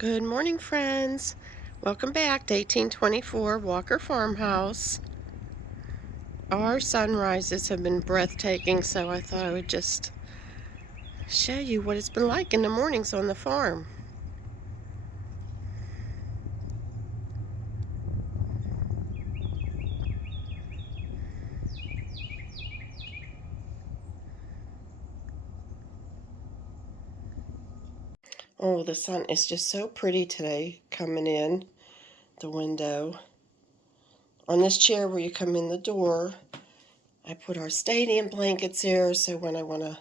Good morning, friends. Welcome back to 1824 Walker Farmhouse. Our sunrises have been breathtaking, so I thought I would just show you what it's been like in the mornings on the farm. Oh, the sun is just so pretty today coming in the window. On this chair where you come in the door, I put our stadium blankets here, so when I want to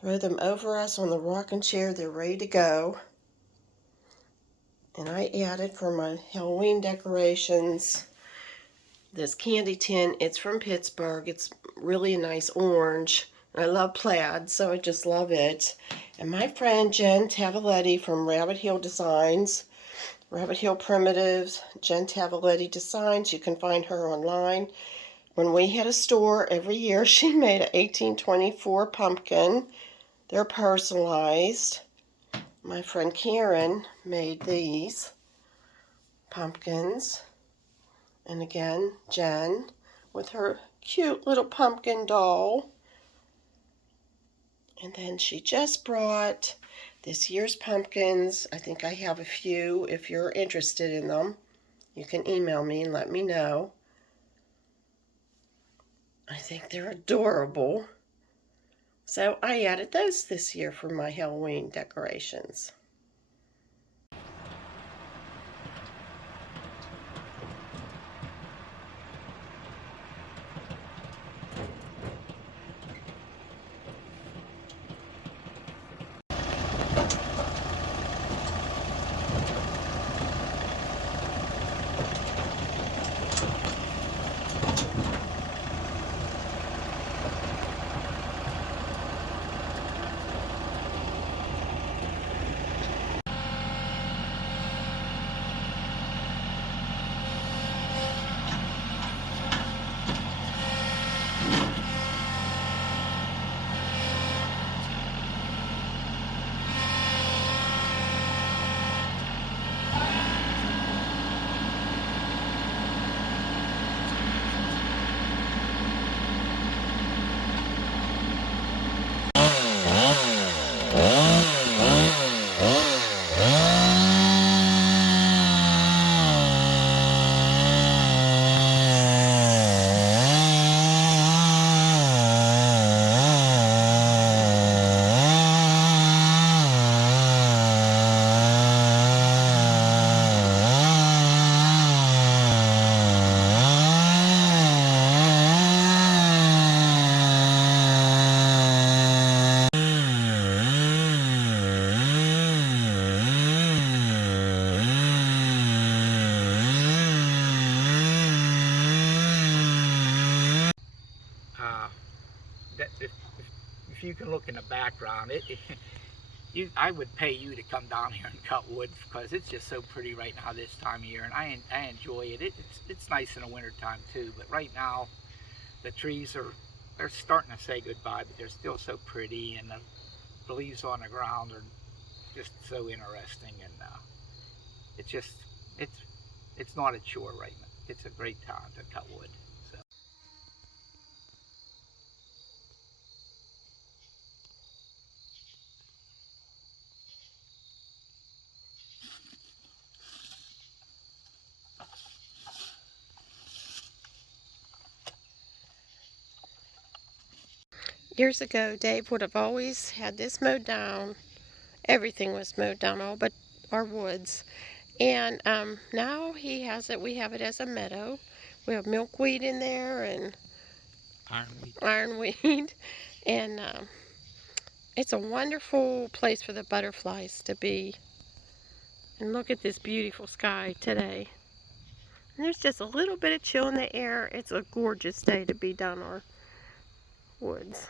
throw them over us on the rocking chair, they're ready to go. And I added for my Halloween decorations this candy tin. It's from Pittsburgh. It's really a nice orange. I love plaid, so I just love it. And my friend Jen Tavaletti from Rabbit Hill Designs, Rabbit Hill Primitives, Jen Tavaletti Designs, you can find her online. When we had a store every year, she made an 1824 pumpkin. They're personalized. My friend Karen made these pumpkins. And again, Jen with her cute little pumpkin doll. And then she just brought this year's pumpkins. I think I have a few. If you're interested in them, you can email me and let me know. I think they're adorable. So I added those this year for my Halloween decorations. That if you can look in the background, I would pay you to come down here and cut wood because it's just so pretty right now this time of year, and I enjoy it. It's nice in the wintertime too, but right now the trees they're starting to say goodbye, but they're still so pretty, and the leaves on the ground are just so interesting, and it's just it's it's not a chore right now. It's a great time to cut wood. So. Years ago, Dave would have always had this mowed down. Everything was mowed down, all but our woods. And now we have it as a meadow. We have milkweed in there and ironweed. And it's a wonderful place for the butterflies to be. And look at this beautiful sky today. And there's just a little bit of chill in the air. It's a gorgeous day to be down our woods.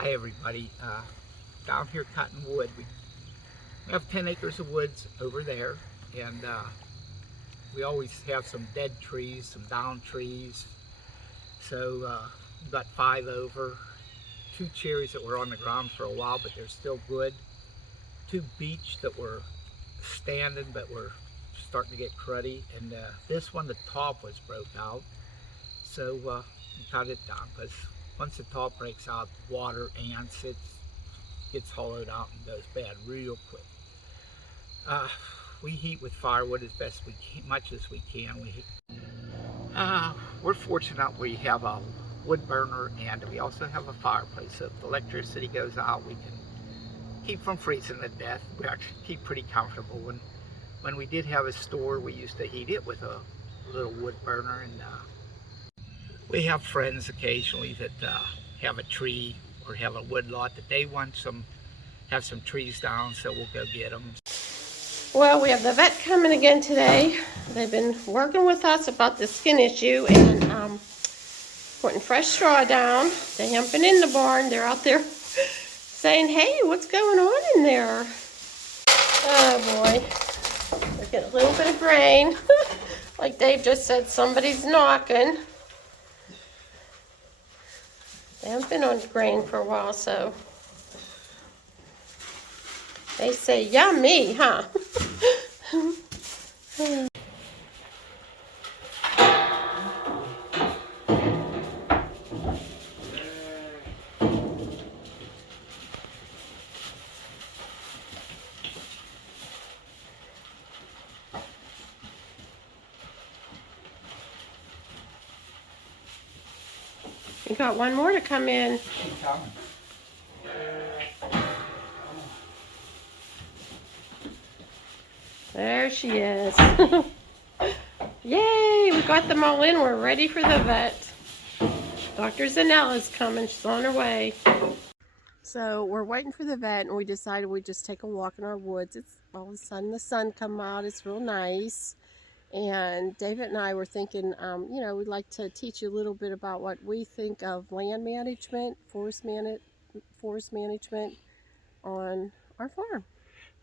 Hi everybody, down here cutting wood. We have 10 acres of woods over there, and we always have some dead trees, some down trees. So we've got 5 over, 2 cherries that were on the ground for a while, but they're still good. 2 beech that were standing, but were starting to get cruddy. And this one, the top was broke out. So we cut it down, because once the top breaks out, water, ants, it gets hollowed out and goes bad real quick. We heat with firewood as best we can, much as we can. We're fortunate we have a wood burner, and we also have a fireplace. So if the electricity goes out, we can keep from freezing to death. We actually keep pretty comfortable. When we did have a store, we used to heat it with a little wood burner, and we have friends occasionally that have a tree or have a wood lot that they want have some trees down, so we'll go get them. Well, we have the vet coming again today. They've been working with us about the skin issue and putting fresh straw down. They haven't been in the barn. They're out there saying, hey, what's going on in there? Oh boy, we're getting a little bit of rain. Like Dave just said, somebody's knocking. They haven't been on grain for a while, so they say, yummy, huh? You got one more to come in. Keep coming. There she is. Yay, we got them all in. We're ready for the vet. Dr. Zanella's coming. She's on her way. So we're waiting for the vet, and we decided we'd just take a walk in our woods. It's all of a sudden the sun come out. It's real nice. And David and I were thinking, you know, we'd like to teach you a little bit about what we think of land management, forest management on our farm.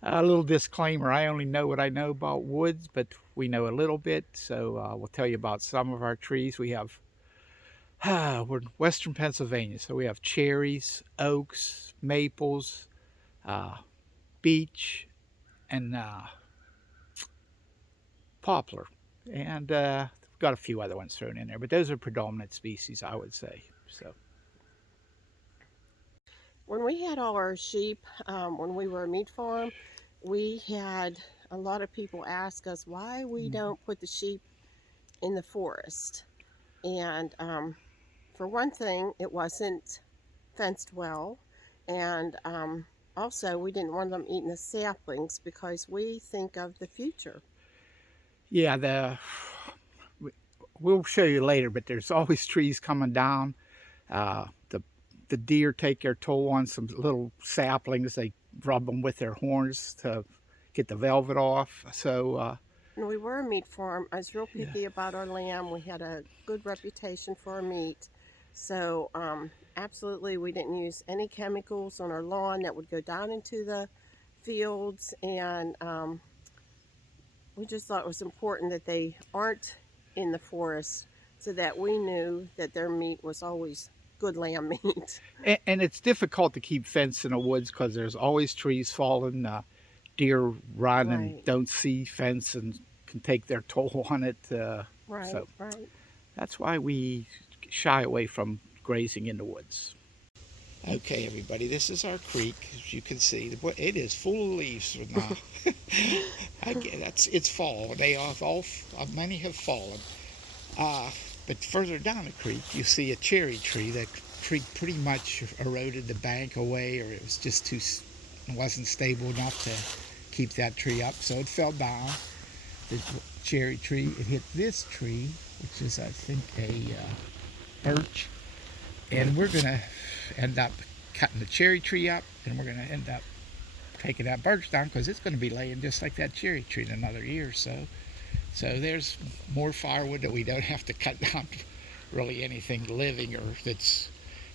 A little disclaimer, I only know what I know about woods, but we know a little bit, so we'll tell you about some of our trees. We have, we're in western Pennsylvania, so we have cherries, oaks, maples, beech, and poplar, and we've got a few other ones thrown in there, but those are predominant species, I would say. So when we had all our sheep, when we were a meat farm, we had a lot of people ask us why we don't put the sheep in the forest. And for one thing, it wasn't fenced well, and also we didn't want them eating the saplings because we think of the future. yeah, we'll show you later, but there's always trees coming down. The deer take their toll on some little saplings. They rub them with their horns to get the velvet off. So and we were a meat farm. I was real picky about our lamb. We had a good reputation for our meat. So absolutely, we didn't use any chemicals on our lawn that would go down into the fields. And we just thought it was important that they aren't in the forest, so that we knew that their meat was always good lamb meat. and it's difficult to keep fence in the woods because there's always trees falling. Deer run and don't see fence and can take their toll on it. Right. That's why we shy away from grazing in the woods. Okay, everybody, this is our creek. As you can see, it is full of leaves now. It's fall. They have many have fallen. But further down the creek, you see a cherry tree. That tree pretty much eroded the bank away, or it was just wasn't stable enough to keep that tree up, so it fell down. The cherry tree, it hit this tree, which is, I think, a birch, and we're gonna end up cutting the cherry tree up, and we're gonna end up taking that birch down because it's going to be laying just like that cherry tree in another year or so. So there's more firewood that we don't have to cut down really anything living or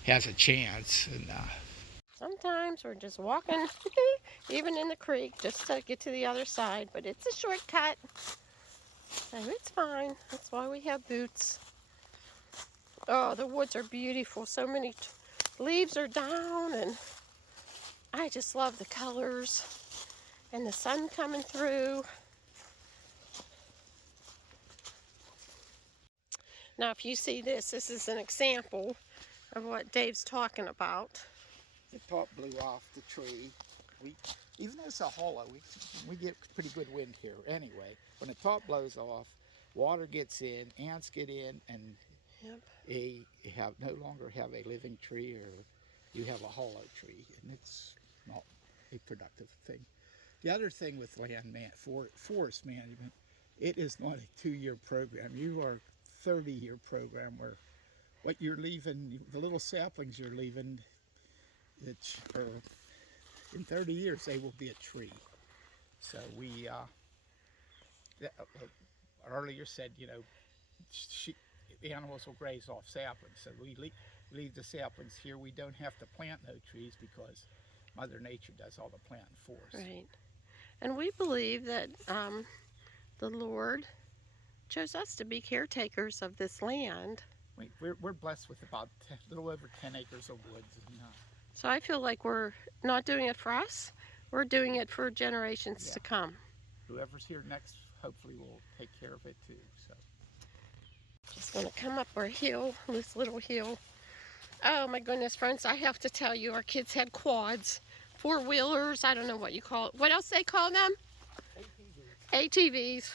has a chance. And sometimes we're just walking, even in the creek, just to get to the other side. But it's a shortcut, so it's fine. That's why we have boots. Oh, the woods are beautiful. So many leaves are down, and I just love the colors and the sun coming through. Now, if you see this is an example of what Dave's talking about. The top blew off the tree. Even though it's a hollow, we get pretty good wind here anyway. When the top blows off, water gets in, ants get in, and Yep. you no longer have a living tree, or you have a hollow tree, and it's not a productive thing. The other thing with forest management, it is not a 2-year program. You are a 30-year program where what you're leaving, the little saplings you're leaving, in 30 years they will be a tree. So we earlier said, animals will graze off saplings, so we leave the saplings here. We don't have to plant no trees because Mother Nature does all the planting for us. Right. And we believe that the Lord chose us to be caretakers of this land. We're blessed with about a little over 10 acres of woods. And, so I feel like we're not doing it for us. We're doing it for generations to come. Whoever's here next hopefully will take care of it too. So. Just going to come up our hill, this little hill. Oh my goodness, friends, I have to tell you, our kids had quads, four-wheelers, I don't know what you call it. What else they call them? ATVs.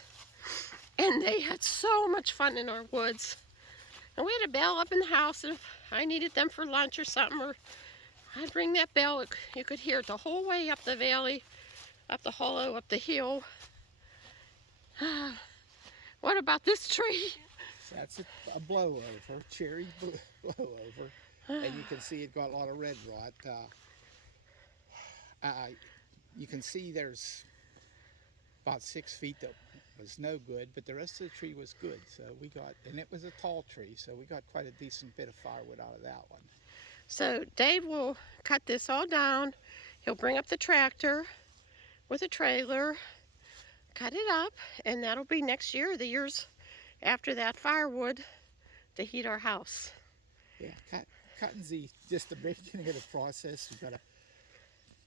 And they had so much fun in our woods. And we had a bell up in the house, and if I needed them for lunch or something, or I'd ring that bell, you could hear it the whole way up the valley, up the hollow, up the hill. What about this tree? That's a blowover, cherry blowover. And you can see it got a lot of red rot. You can see there's about 6 feet that was no good, but the rest of the tree was good. So and it was a tall tree, so we got quite a decent bit of firewood out of that one. So Dave will cut this all down. He'll bring up the tractor with a trailer, cut it up, and that'll be next year, the years after that, firewood to heat our house. Yeah, cutting's just the beginning of the process. We've got to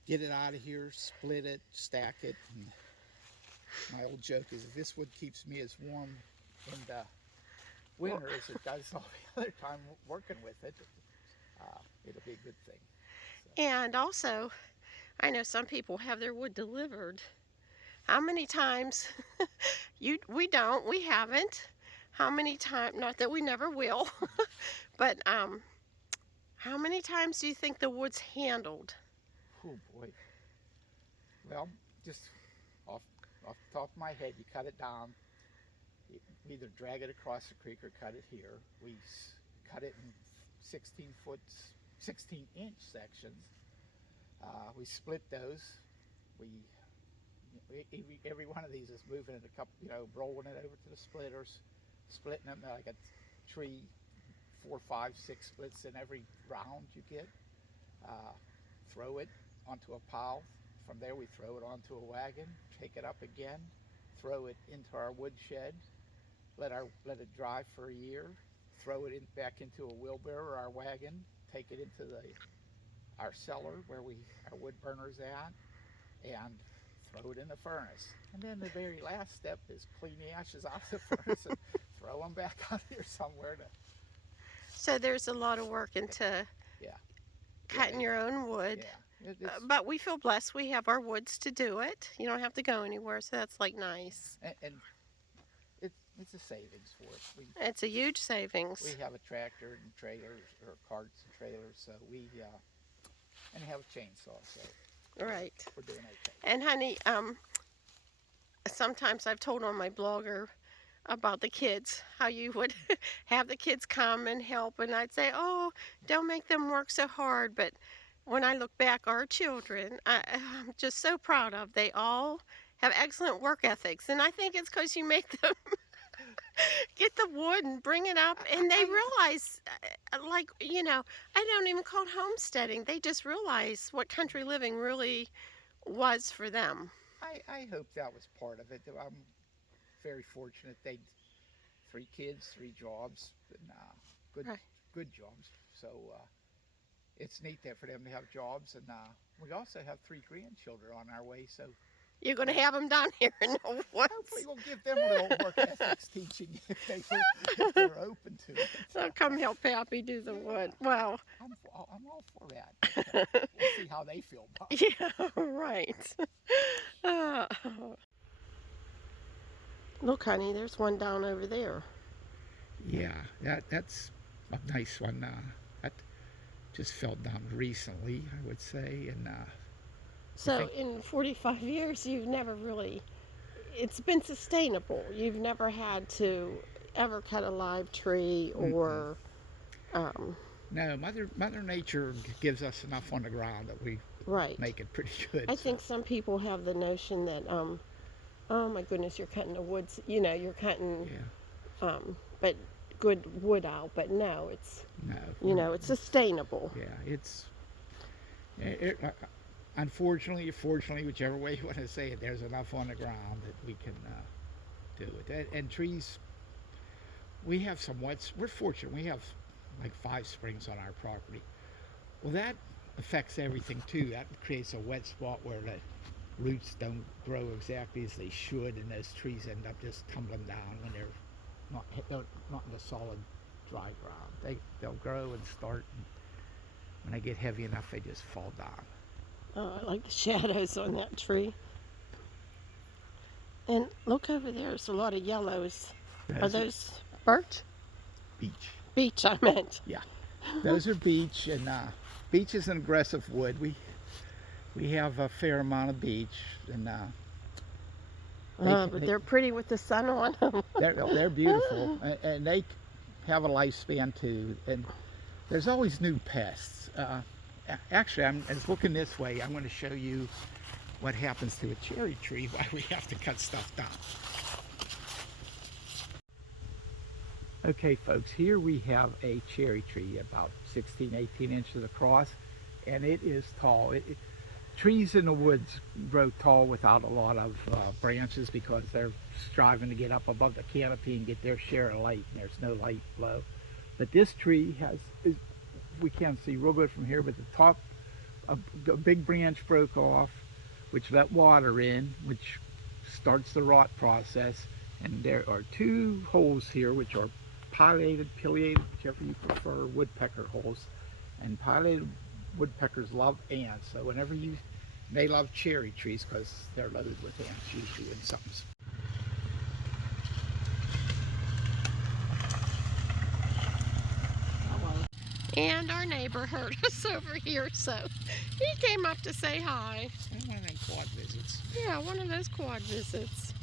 get it out of here, split it, stack it. And my old joke is, if this wood keeps me as warm in the winter as it does all the other time working with it, it'll be a good thing. So. And also, I know some people have their wood delivered. How many times, we haven't. How many times, not that we never will, but how many times do you think the wood's handled? Oh boy. Well, just off the top of my head, you cut it down. You either drag it across the creek or cut it here. We cut it in 16-inch sections. We split those. Every one of these is moving it a couple, rolling it over to the splitters, splitting them like a tree, 4, 5, 6 splits in every round you get. Throw it onto a pile. From there we throw it onto a wagon, take it up again, throw it into our wood shed, let it dry for a year, throw it back into a wheelbarrow or our wagon, take it into our cellar where our wood burner's at, and throw it in the furnace. And then the very last step is clean the ashes out of the furnace and throw them back out here somewhere. So there's a lot of work into cutting your own wood. Yeah. But we feel blessed. We have our woods to do it. You don't have to go anywhere, so that's like nice. And it's a savings for us. It's a huge savings. We have a tractor and trailers, or carts and trailers, so and have a chainsaw, so right. We're doing okay. And honey, sometimes I've told on my blogger about the kids, how you would have the kids come and help, and I'd say, oh, don't make them work so hard. But when I look back, our children, I'm just so proud of. They all have excellent work ethics, and I think it's because you make them get the wood and bring it up, and they realize, like, I don't even call it homesteading. They just realize what country living really was for them. I hope that was part of it. I'm very fortunate. They 3 kids, 3 jobs, and good Right. good jobs. So it's neat there for them to have jobs, and we also have 3 grandchildren on our way. So You're going to have them down here in the woods. hopefully we'll give them a little work ethics teaching if they're open to it. They'll come help Pappy do the wood. Well, I'm all for that. But, we'll see how they feel about it. yeah, right. Uh, Look, honey, there's one down over there. Yeah, that's a nice one. That just fell down recently, I would say, and So in 45 years, you've never really, it's been sustainable. You've never had to ever cut a live tree or, no, Mother Nature gives us enough on the ground that we right. make it pretty good. I think some people have the notion that, oh my goodness, you're cutting the woods, you're cutting, Yeah. but good wood out. But no, it's, No. it's sustainable. Yeah, unfortunately, or fortunately, whichever way you want to say it, there's enough on the ground that we can do it. And trees, we have some wets. We're fortunate. We have like 5 springs on our property. Well, that affects everything too. That creates a wet spot where the roots don't grow exactly as they should, and those trees end up just tumbling down when they're not in the solid dry ground. They'll grow and start, and when they get heavy enough, they just fall down. Oh, I like the shadows on that tree. And look over there, there's a lot of yellows. Are those birch? Beech. Beech, I meant. Yeah, those are beech, and beech is an aggressive wood. We have a fair amount of beech, and But they're pretty with the sun on them. they're beautiful, and they have a lifespan too. And there's always new pests. Actually, I was looking this way. I'm going to show you what happens to a cherry tree why we have to cut stuff down. Okay, folks, here we have a cherry tree about 16, 18 inches across, and it is tall. Trees in the woods grow tall without a lot of branches because they're striving to get up above the canopy and get their share of light, and there's no light below. But this tree we can't see real good from here, but the top, a big branch broke off, which let water in, which starts the rot process. And there are 2 holes here, which are pileated, whichever you prefer, woodpecker holes. And pileated woodpeckers love ants, so they love cherry trees because they're loaded with ants usually when something's. And our neighbor heard us over here, so he came up to say hi. One of them quad visits. Yeah, one of those quad visits.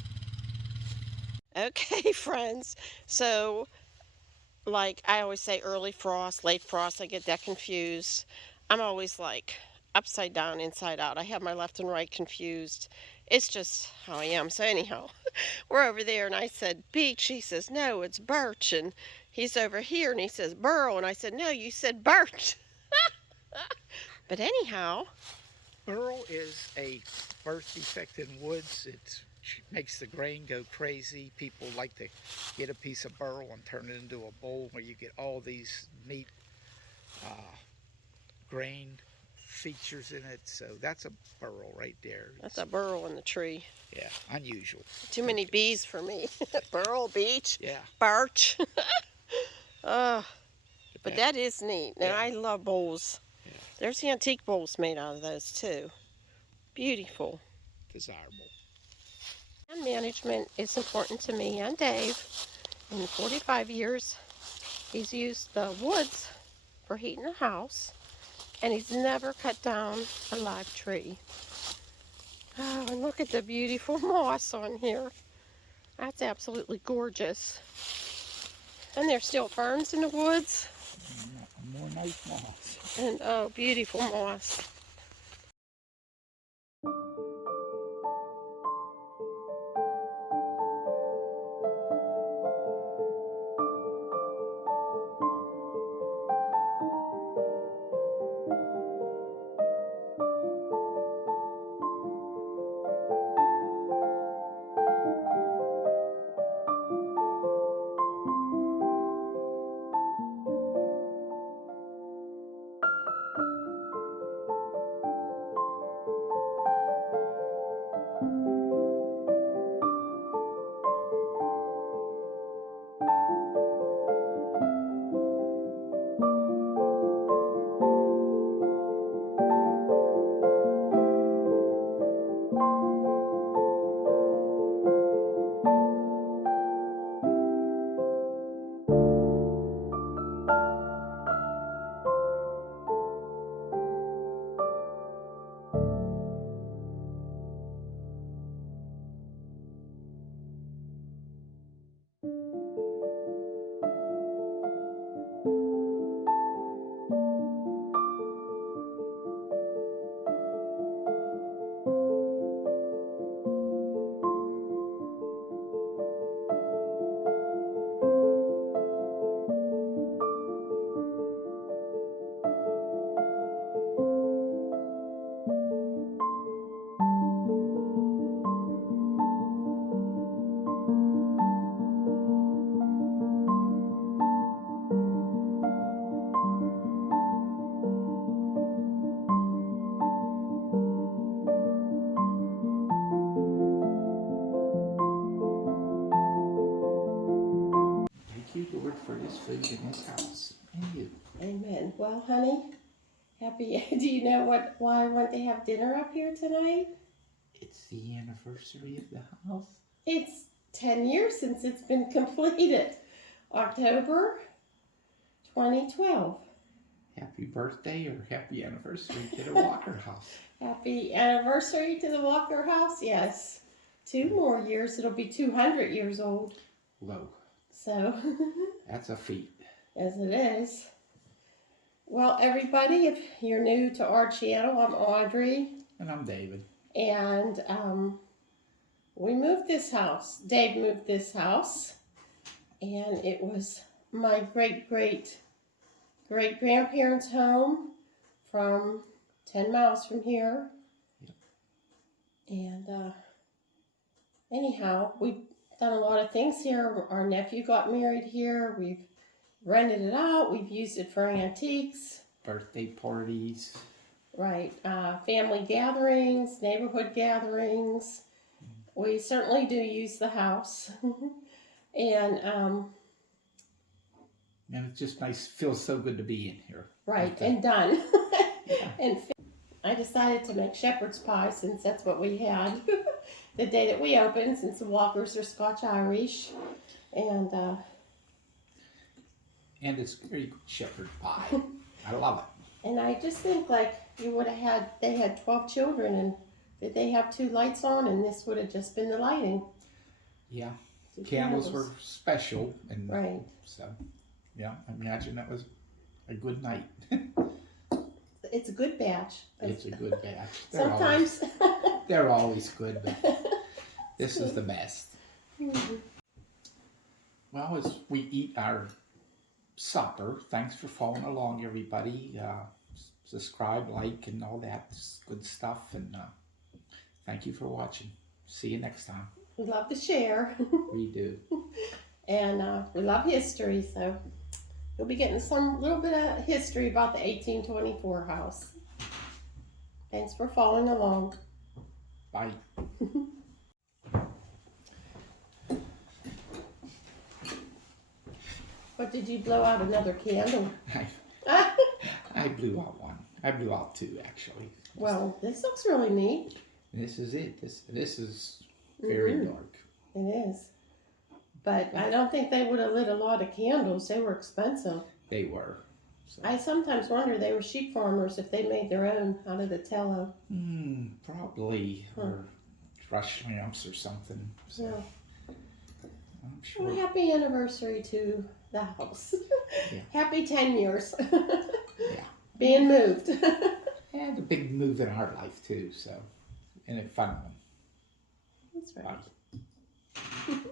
Okay, friends, so like I always say, early frost, late frost, I get that confused. I'm always like upside down, inside out. I have my left and right confused. It's just how I am. So anyhow, we're over there, and I said beech. He says, no, it's birch. And he's over here, and he says burl. And I said, no, you said birch. But anyhow. Burl is a birth defect in woods. It makes the grain go crazy. People like to get a piece of burl and turn it into a bowl where you get all these neat grain features in it. So that's a burl right there. That's a burl in the tree. Yeah, unusual. Too many bees for me. Burl, beech, yeah, birch. But that is neat. And I love bowls. Yeah. There's antique bowls made out of those too. Beautiful. Desirable. Land management is important to me and Dave. In 45 years, he's used the woods for heating the house, and he's never cut down a live tree. Oh, and look at the beautiful moss on here. That's absolutely gorgeous. And there's still ferns in the woods. More nice moss. And oh, beautiful moss. There's food in this house. And you. Amen. Well, honey, happy. Do you know why I want to have dinner up here tonight? It's the anniversary of the house. It's 10 years since it's been completed. October 2012. Happy birthday or happy anniversary to the Walker house. Happy anniversary to the Walker house. Yes. 2 more years. It'll be 200 years old. Whoa. So. That's a feat. As it is. Well, everybody, if you're new to our channel, I'm Audrey. And I'm David. And we moved this house. Dave moved this house. And it was my great-great-great-grandparents' home from 10 miles from here. Yep. And anyhow, we've done a lot of things here. Our nephew got married here. We've rented it out. We've used it for antiques. Birthday parties. Right. Family gatherings, neighborhood gatherings. We certainly do use the house. And it's just nice. Feels so good to be in here. right, and done. Yeah. And I decided to make shepherd's pie since that's what we had the day that we opened, since the Walkers are Scotch-Irish. And it's very good shepherd's pie. I love it. And I just think, like, they had 12 children, and did they have 2 lights on, and this would have just been the lighting. Yeah. Candles were special. And right. So, yeah, I imagine that was a good night. It's a good batch. It's a good batch. Sometimes. They're always good, but this is the best. Mm-hmm. Well, as we eat our supper, thanks for following along, everybody. Subscribe, like, and all that good stuff. And thank you for watching. See you next time. We love to share. We do. And we love history, so you'll be getting some little bit of history about the 1824 house. Thanks for following along. Bye. What, did you blow out another candle? I blew out one. I blew out 2, actually. Well, this looks really neat. This is it. This is very dark. It is. But I don't think they would have lit a lot of candles. They were expensive. They were. So. I sometimes wonder, they were sheep farmers, if they made their own out of the tallow. Probably. Or rush lamps or something. So. Yeah. I'm sure. Well, happy anniversary to the house. Yeah. Happy 10 years. Yeah. Being moved. And a big move in our life too, so, and a fun one. That's right. Bye.